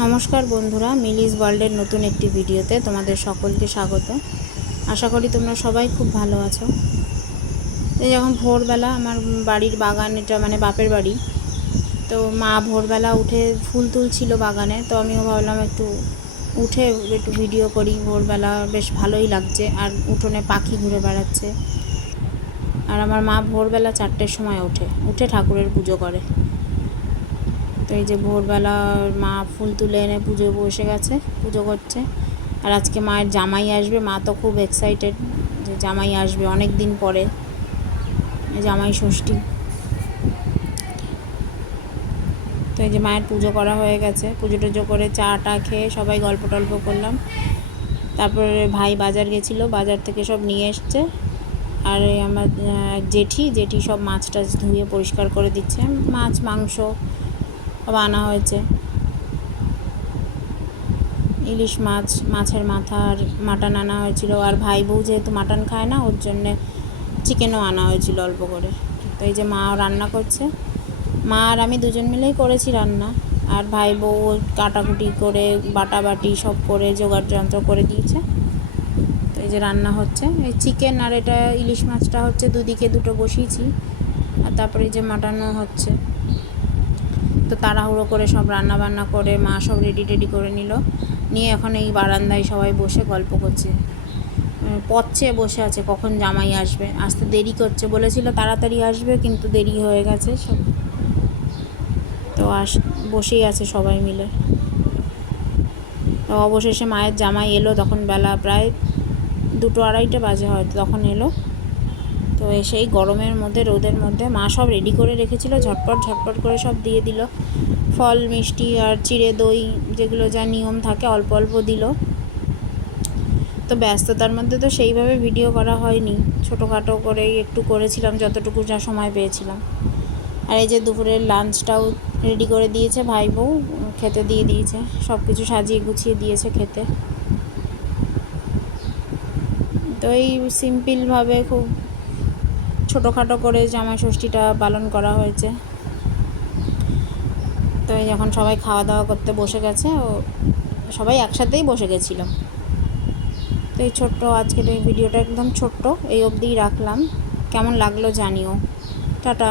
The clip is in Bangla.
নমস্কার বন্ধুরা, মিলিস ওয়ার্ল্ডের নতুন একটি ভিডিওতে তোমাদের সকলকে স্বাগত। আশা করি তোমরা সবাই খুব ভালো আছো। তো যখন ভোরবেলা আমার বাড়ির বাগান, এটা মানে বাপের বাড়ি, তো মা ভোরবেলা উঠে ফুল তুলছিল বাগানে, তো আমিও ভাবলাম একটু উঠে একটু ভিডিও করি। ভোরবেলা বেশ ভালোই লাগছে, আর উঠোনে পাখি ঘুরে বেড়াচ্ছে। আর আমার মা ভোরবেলা 4টের সময় উঠে ঠাকুরের পুজো করে। তো এই যে ভোরবেলা মা ফুল তুলে এনে পুজো করছে। আর আজকে মায়ের জামাই আসবে, মা তো খুব এক্সাইটেড যে জামাই আসবে অনেক দিন পরে, জামাই ষষ্ঠী। তো এই যে মায়ের পুজো করা হয়ে গেছে, পুজো টুজো করে চা টা খেয়ে সবাই গল্প টল্প করলাম। তারপরে ভাই বাজার গেছিলো, বাজার থেকে সব নিয়ে এসছে। আর আমার জেঠি সব মাছ টাছ ধুয়ে পরিষ্কার করে দিচ্ছে। মাছ মাংস সব আনা হয়েছে, ইলিশ মাছ, মাছের মাথা আর মাটন আনা হয়েছিল। আর ভাই বউ যেহেতু মাটন খায় না, ওর জন্যে চিকেনও আনা হয়েছিল অল্প করে। তো এই যে মা রান্না করছে, মা আর আমি দুজন মিলেই করেছি রান্না। আর ভাই বউ কাটাকুটি করে বাটাবাটি সব করে জোগাড় যন্ত্র করে দিয়েছে। তো এই যে রান্না হচ্ছে, এই চিকেন আর এটা ইলিশ মাছটা হচ্ছে, দুদিকে দুটো বসিয়েছি। আর তারপরে এই যে মাটনও হচ্ছে। তো তাড়াহুড়ো করে সব রান্না বান্না করে মা সব রেডি করে নিয়ে এখন এই বারান্দায় সবাই বসে গল্প করছে। পথে বসে আছে কখন জামাই আসতে দেরি করছে, বলেছিল তাড়াতাড়ি আসবে, কিন্তু দেরি হয়ে গেছে সব। তো বসেই আছে সবাই মিলে। তো অবশেষে মায়ের জামাই এলো, তখন বেলা প্রায় 2-2:30 বাজে হয়তো, তখন এলো। তো এসেই গরমের মধ্যে, রোদের মধ্যে মা সব রেডি করে রেখেছিল, ঝটপট করে সব দিয়ে দিল। ফল মিষ্টি আর চিড়ে দই, যেগুলো যা নিয়ম থাকে অল্প অল্প দিল। তো ব্যস্ততার মধ্যে তো সেইভাবে ভিডিও করা হয়নি, ছোটোখাটো করেই একটু করেছিলাম যতটুকু যা সময় পেয়েছিলাম। আর এই যে দুপুরের লাঞ্চটাও রেডি করে দিয়েছে ভাই বউ, খেতে দিয়ে দিয়েছে, সব কিছু সাজিয়ে গুছিয়ে দিয়েছে খেতে। তো এই সিম্পলভাবে খুব ছোটোখাটো করে জামাই ষষ্ঠীটা পালন করা হয়েছে। তো এই যখন সবাই খাওয়া দাওয়া করতে বসে গেছে, সবাই একসাথেই বসে গেছিলো। তো এই ছোট্ট আজকের এই ভিডিওটা একদম ছোট্ট, এই অবধিই রাখলাম। কেমন লাগলো জানিও। টাটা।